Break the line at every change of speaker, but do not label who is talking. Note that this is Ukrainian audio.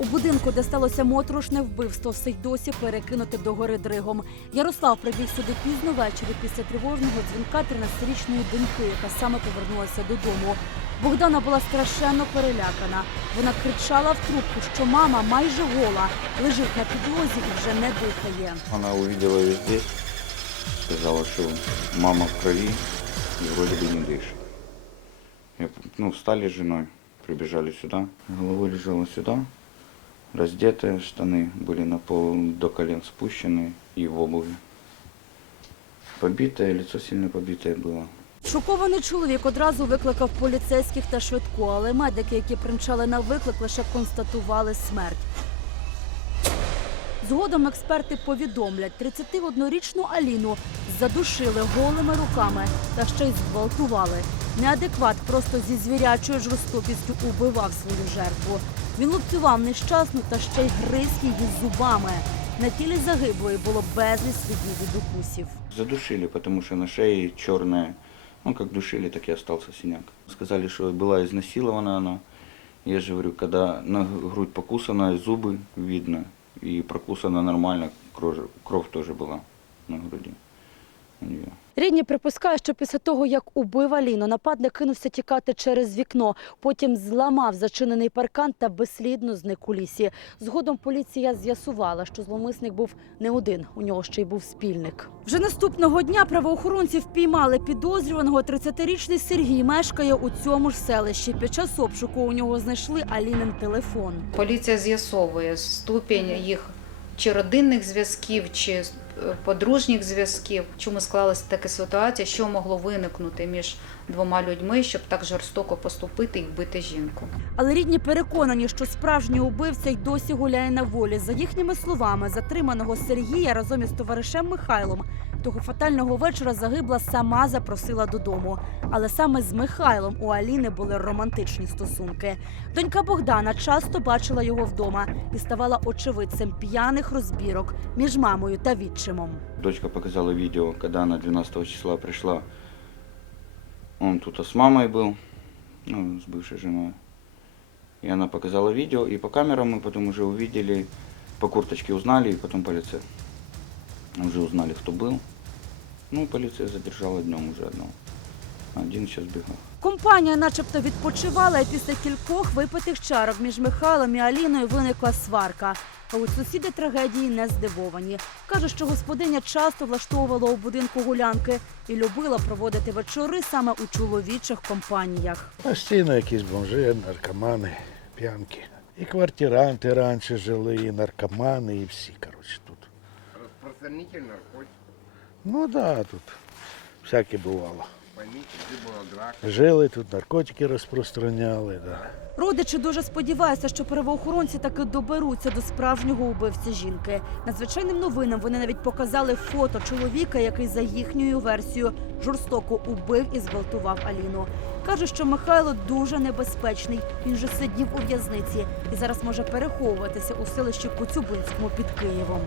У будинку, де сталося моторошне вбивство, й досі перекинути до гори дригом. Ярослав прибіг сюди пізно ввечері після тривожного дзвінка 13-річної доньки, яка саме повернулася додому. Богдана була страшенно перелякана. Вона кричала в трубку, що мама майже гола, лежить на підлозі і вже не дихає.
Она увидела ее здесь, сказала, что мама в крови и вроде бы не дышит. Я, ну, встали с женой, прибежали сюда. Головой лежала сюда, раздетая, штаны были на пол до колен спущены и в обуви. Побитое, лицо сильно побитое было.
Шокований чоловік одразу викликав поліцейських та швидку, але медики, які примчали на виклик, лише констатували смерть. Згодом експерти повідомлять, 31-річну Аліну задушили голими руками та ще й зґвалтували. Неадекват просто зі звірячою жорстокістю убивав свою жертву. Він лупцював нещасну та ще й гриз її зубами. На тілі загиблої було безліч слідів від укусів.
Задушили, потому что на шее черная, ну как душили, так и остался синяк. Сказали, что была изнасилована она. Я же говорю, когда на грудь покусана, зубы видно, и прокусана нормально, кровь, кровь тоже была на груди у нее.
Рідні припускають, що після того, як убив Аліну, нападник кинувся тікати через вікно, потім зламав зачинений паркан та безслідно зник у лісі. Згодом поліція з'ясувала, що зловмисник був не один, у нього ще й був спільник. Вже наступного дня правоохоронці впіймали підозрюваного 30-річний Сергій мешкає у цьому ж селищі. Під час обшуку у нього знайшли Алінин телефон.
Поліція з'ясовує ступінь їх чи родинних зв'язків, чи е, подружніх зв'язків. Чому склалася така ситуація, що могло виникнути між двома людьми, щоб так жорстоко поступити і вбити жінку.
Але рідні переконані, що справжній убивця й досі гуляє на волі. За їхніми словами, затриманого Сергія разом із товаришем Михайлом того фатального вечора загибла сама запросила додому. Але саме з Михайлом у Аліни були романтичні стосунки. Донька Богдана часто бачила його вдома і ставала очевидцем п'яних розбірок між мамою та відчимом.
Дочка показала видео, когда она 12 числа пришла. Он тут с мамой был, ну, с бывшей женой. И она показала видео, и по камерам мы потом уже увидели, по курточке узнали, и потом по лице. Уже узнали, кто был. Ну, полиция задержала днем уже одного. Один сейчас бегал.
Компанія, начебто, відпочивала, і після кількох випитих чарок між Михайлом і Аліною виникла сварка. А от сусіди трагедії не здивовані. Каже, що господиня часто влаштовувала у будинку гулянки і любила проводити вечори саме у чоловічих компаніях.
Постійно якісь бомжи, наркомани, п'янки. І квартиранти раніше жили, і наркомани, і всі, коротше, тут.
Распространитель наркотиков.
Ну да, тут всяке бувало. Жили тут, наркотики розпространяли. Да.
Родичі дуже сподіваються, що правоохоронці таки доберуться до справжнього убивця жінки. Надзвичайним новинам вони навіть показали фото чоловіка, який за їхньою версією жорстоко убив і зґвалтував Аліну. Каже, що Михайло дуже небезпечний. Він же сидів у в'язниці і зараз може переховуватися у селищі Коцюбинському під Києвом.